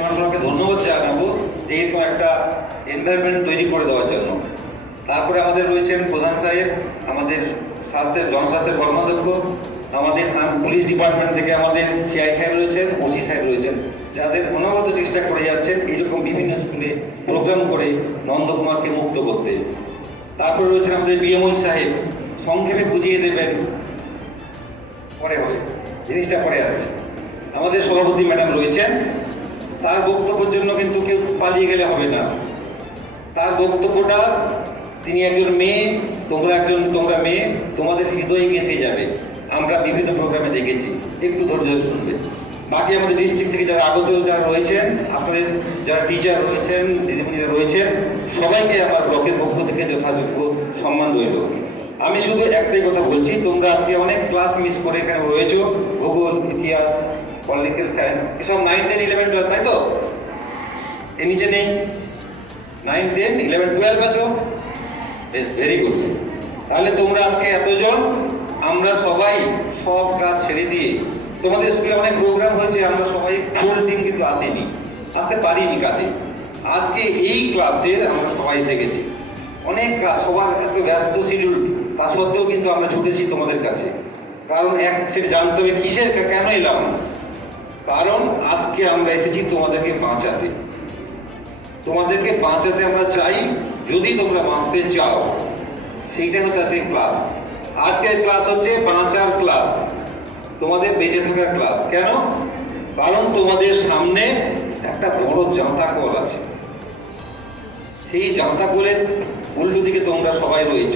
আপনাকে ধন্যবাদ জানাব যে এরকম একটা এনভায়রনমেন্ট তৈরি করে দেওয়ার জন্য। তারপরে আমাদের রয়েছেন প্রধান সাহেব, আমাদের স্বাস্থ্যের জনস্বাস্থ্যের কর্মাধ্যক্ষ, আমাদের আম- পুলিশ ডিপার্টমেন্ট থেকে আমাদের সিআই সাহেব রয়েছেন ওসি সাহেব রয়েছেন, যাদের অনবরত চেষ্টা করে যাচ্ছেন এরকম বিভিন্ন স্কুলে প্রোগ্রাম করে নন্দকুমারকে মুক্ত করতে। তারপরে রয়েছেন আমাদের বিএমওই সাহেব, সংক্ষেপে বুঝিয়ে দেবেন। পরে হবে, জিনিসটা পরে আছে আমাদের সভাপতি ম্যাডাম রয়েছেন তার বক্তব্যের জন্য কিন্তু কেউ পালিয়ে গেলে হবে না। তার বক্তব্যটা, তিনি একজন মেয়ে, তোমরা একজন, তোমরা মেয়ে, তোমাদের হৃদয়ে গেঁথে যাবে। আমরা বিভিন্ন প্রোগ্রামে দেখেছি। একটু ধৈর্য শুনবে। বাকি আমাদের ডিস্ট্রিক্ট থেকে যারা আগত যারা রয়েছেন, আপনাদের যারা টিচার রয়েছেন, দিদিমণিরা রয়েছেন, সবাইকে আমার ব্লকের পক্ষ থেকে যথাযোগ্য সম্মান রইল। আমি শুধু একটাই কথা বলছি, তোমরা আজকে অনেক ক্লাস মিস করে এখানে রয়েছো। ভূগোল, ইতিহাস পলিটিক্যাল সায়েন্স এসব নাইন টেন ইলেভেন টুয়েলভ তাই তো এর নিচে নেই নাইন টেন ইলেভেন টুয়েলভ আছো ভেরি গুড তাহলে তোমরা আজকে এতজন, আমরা সবাই সব কাজ ছেড়ে দিয়ে, তোমাদের স্কুলে অনেক প্রোগ্রাম হয়েছে, আমরা সবাই ফুল টিম কিন্তু আসেনি আসতে পারিনি কাজে। আজকে এই ক্লাসে আমরা সবাই এসে গেছি অনেক কাজ, সবার এত ব্যস্ত শিডিউল তা সত্ত্বেও কিন্তু আমরা ছুটেছি তোমাদের কাছে। কারণ এক সেটা জানতে হবে কিসের কেন এলাম? কারণ আজকে আমরা এসেছি তোমাদেরকে বাঁচাতে। তোমাদেরকে বাঁচাতে আমরা চাই, যদি তোমরা বাঁচতে চাও। সেইটা হচ্ছে আজকে ক্লাস আজকের ক্লাস হচ্ছে বাঁচার ক্লাস তোমাদের বেঁচে থাকার ক্লাস কেন? কারণ তোমাদের সামনে একটা বড় জাঁতা কল আছে। সেই জাঁতা কলের উল্টো দিকে তোমরা সবাই রয়েছ।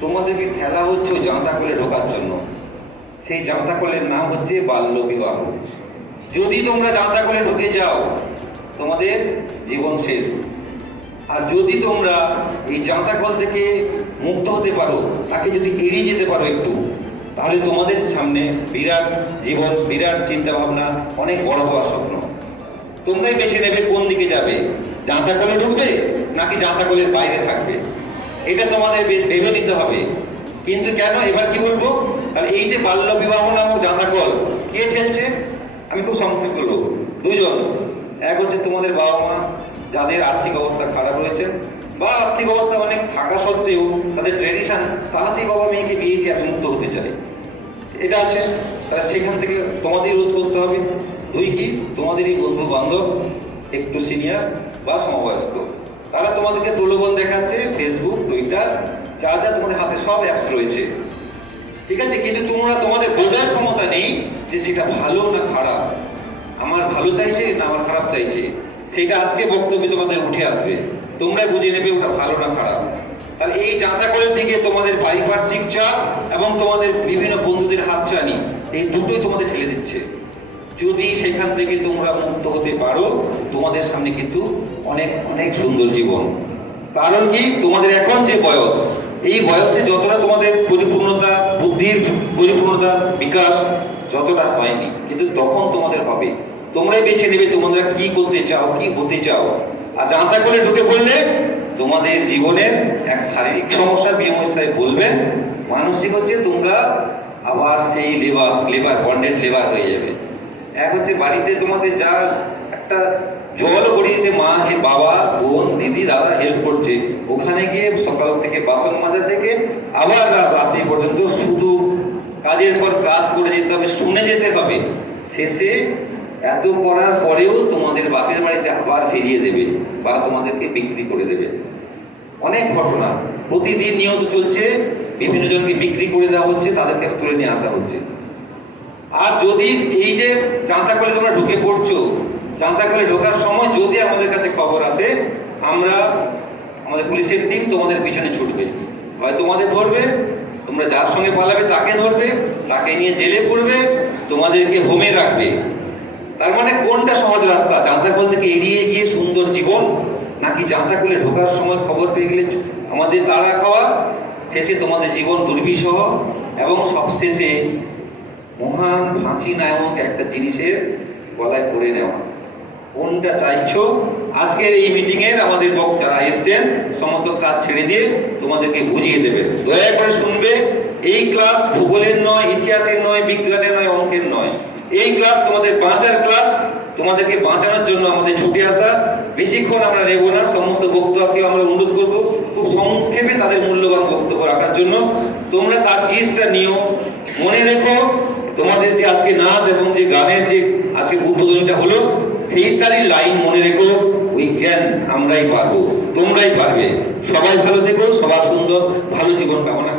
তোমাদেরকে খেলা হচ্ছে ওই জাঁতা কলে ঢোকার জন্য। সেই জাঁতা কলের নাম হচ্ছে বাল্য বিবাহ যদি তোমরা জাঁতা কলে ঢুকে যাও, তোমাদের জীবন শেষ। আর যদি তোমরা এই জাঁতা কল থেকে মুক্ত হতে পারো, তাকে যদি এড়িয়ে যেতে পারো একটু, তাহলে তোমাদের সামনে বিরাট জীবন, বিরাট চিন্তা ভাবনা অনেক বড় হওয়ার স্বপ্ন। তোমরাই বেছে নেবে কোন দিকে যাবে জাঁতা কলে ঢুকবে নাকি জাঁতা কলের বাইরে থাকবে। এটা তোমাদের ভেবে নিতে হবে। কিন্তু কেন? এবার কি বলব? তাহলে এই যে বাল্য বিবাহ নামক জাঁতা কল, কে ঠেলছে? আমি খুব সংক্ষেপ করব দুজন এক হচ্ছে তোমাদের বাবা মা, যাদের আর্থিক অবস্থা খারাপ রয়েছে, বা আর্থিক অবস্থা অনেক থাকা সত্ত্বেও তাদের ট্রেডিশন তাহাতেই বাবা মেয়েকে বিয়ে দিয়ে মুক্ত হতে চাই। এটা আছে। তাহলে সেখান থেকে তোমাদের রোধ করতে হবে। দুই কি? তোমাদেরই বন্ধু বান্ধব একটু সিনিয়র বা সমবয়স্ক। তারা তোমাদেরকে প্রলোভন দেখাচ্ছে ফেসবুক টুইটার যা যা তোমাদের হাতে সব অ্যাপস রয়েছে। ঠিক আছে? কিন্তু তোমরা তোমাদের বোঝার ক্ষমতা নেই। যে সেটা ভালো না খারাপ, আমার ভালো চাইছে না আমার খারাপ চাইছে, সেটা আজকে বক্তব্যে তোমাদের উঠে আসবে। তোমরা বুঝে নেবে ওটা ভালো না খারাপ। তাহলে এই যাত্রাকলের দিকে তোমাদের পারিপার্শ্বিক চাপ এবং তোমাদের বিভিন্ন বন্ধুদের হাতছানি, এই দুটোই তোমাদের ঠেলে দিচ্ছে। যদি সেখান থেকে তোমরা মুক্ত হতে পারো, তোমাদের সামনে কিন্তু অনেক অনেক সুন্দর জীবন। কারণ কি? তোমাদের এখন যে বয়স, এই বয়সে যতটা তোমাদের পরিপূর্ণতা, বুদ্ধির পরিপূর্ণতা, বিকাশ যতটা হয়নি, কিন্তু তখন তোমাদের হবে। তোমরাই বেছে নেবে তোমরা কি করতে চাও, কি হতে চাও। আর জানতা করে ঢুকে পড়লে তোমাদের জীবনের এক শারীরিক সমস্যা বিএমএস সাহেব বলবেন। মানসিক হচ্ছে তোমরা আবার সেই লেবার লেবার, বন্ডেড লেবার হয়ে যাবে। এক হচ্ছে বাড়িতে তোমাদের যা একটা জল গড়িয়েছে মা হে বাবা, বোন, দিদি, দাদা হেল্প করছে। ওখানে গিয়ে সকাল থেকে বাসন মাজা থেকে আবার রাত রাত্রি পর্যন্ত শুধু কাজের পর কাজ করে যেতে হবে, শুনে যেতে হবে। শেষে এত করার পরেও তোমাদের বাপের বাড়িতে আবার ফিরিয়ে দেবে বা তোমাদেরকে বিক্রি করে দেবে। অনেক ঘটনা। প্রতিদিন নিয়ত চলছে, বিভিন্ন জনকে বিক্রি করে দেওয়া হচ্ছে, তাদেরকে তুলে নিয়ে আসা হচ্ছে। আর যদি এই যে জানতা করে তোমরা ঢুকে পড়ছো জানতা করে ঢোকার সময় যদি আমাদের কাছে খবর আসে, আমরা, আমাদের পুলিশের টিম তোমাদের পিছনে ছুটবে। হয় তোমাদের ধরবে তোমরা যার সঙ্গে পালাবে তাকে ধরবে, তাকে নিয়ে জেলে পড়বে, তোমাদেরকে হোমে রাখবে। তার মানে কোনটা সহজ রাস্তা? জান্তাকুল থেকে এড়িয়ে গিয়ে সুন্দর জীবন, নাকি জান্তাকুলে ঢোকার সময় খবর পেয়ে গেলে আমাদের তাড়া খাওয়া, শেষে তোমাদের জীবন দুর্বিষহ, এবং সবশেষে মহান ফাঁসি নামক একটা জিনিসের গলায় পড়ে নেওয়া। কোনটা চাইছো? আজকের এই মিটিং এর আমাদের বক্তা যারা এসছেন, সমস্ত কাজ ছেড়ে দিয়ে তোমাদেরকে বুঝিয়ে দেবে। দয়া করে শুনবে, এই ক্লাস ভূগোলের নয়, ইতিহাসের নয়, বিজ্ঞানের নয়, অঙ্কের নয়। এই ক্লাস তোমাদের বাঁচার ক্লাস তোমাদেরকে বাঁচানোর জন্য আমাদের ছুটে আসা। বেশিক্ষণ আমরা নেব না, সমস্ত বক্তব্যকে আমরা অনুরোধ করব খুব সংক্ষেপে তাদের মূল্যবান বক্তব্য রাখার জন্য। তোমরা তার জিনিসটা নিও, মনে রেখো, তোমাদের যে আজকে নাচ এবং যে গানের যে আজকে উদ্বোধনটা হলো সেইটারই লাইন মনে রেখো উই ক্যান আমরাই পারব, তোমরাই পারবে। সবাই ভালো থেকো, সবার সুন্দর, ভালো জীবন কামনা।